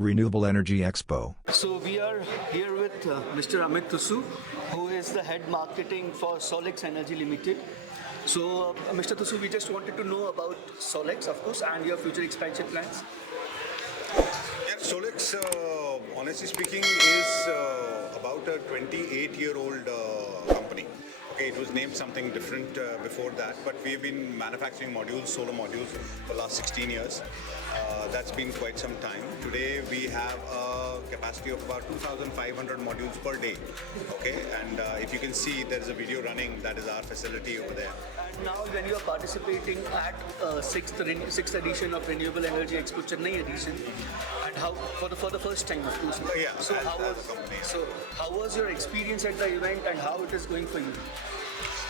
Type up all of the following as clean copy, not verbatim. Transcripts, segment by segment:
Renewable Energy Expo. So we are here with Mr. Amit Tusu, who is the head marketing for Solex Energy Limited. So, Mr. Tusu, we just wanted to know about Solex, of course, and your future expansion plans. Yeah, Solex, honestly speaking, is about a 28-year-old company. Okay, it was named something different before that, but we've been manufacturing modules, solar modules, for the last 16 years. That's been quite some time. Today we have a capacity of about 2,500 modules per day. Okay, and if you can see, there is a video running. That is our facility over there. And now, when you are participating at sixth edition of Renewable Energy Expo, Chennai edition, and how for the first time, of course. Yeah, So how was your experience at the event, and how it is going for you?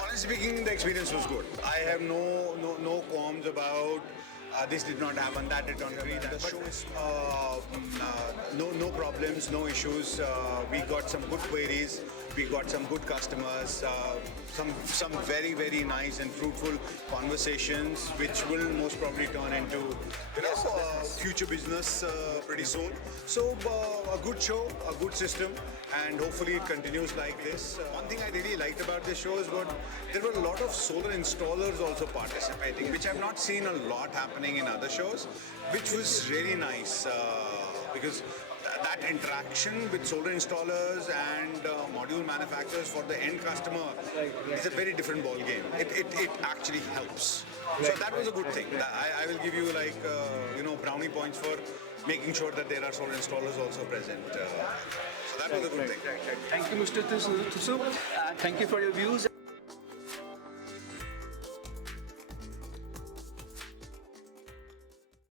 Honestly speaking, the experience was good. I have no qualms about this did not happen, that did not agree. The show is no problems, no issues. We got some good queries. We got some good customers. Some very nice and fruitful conversations, which will most probably turn into future business pretty soon. So a good show, a good system, and hopefully it continues like this. One thing I really liked about this show is there were a lot of solar installers also participating, which I've not seen a lot happening in other shows, which was really nice because that interaction with solar installers and module manufacturers for the end customer is a very different ball game. It actually helps. So that was a good thing. I will give you brownie points for making sure that there are solar installers also present. So that was a good thing. Thank you, Mr. Tusu. Thank you for your views.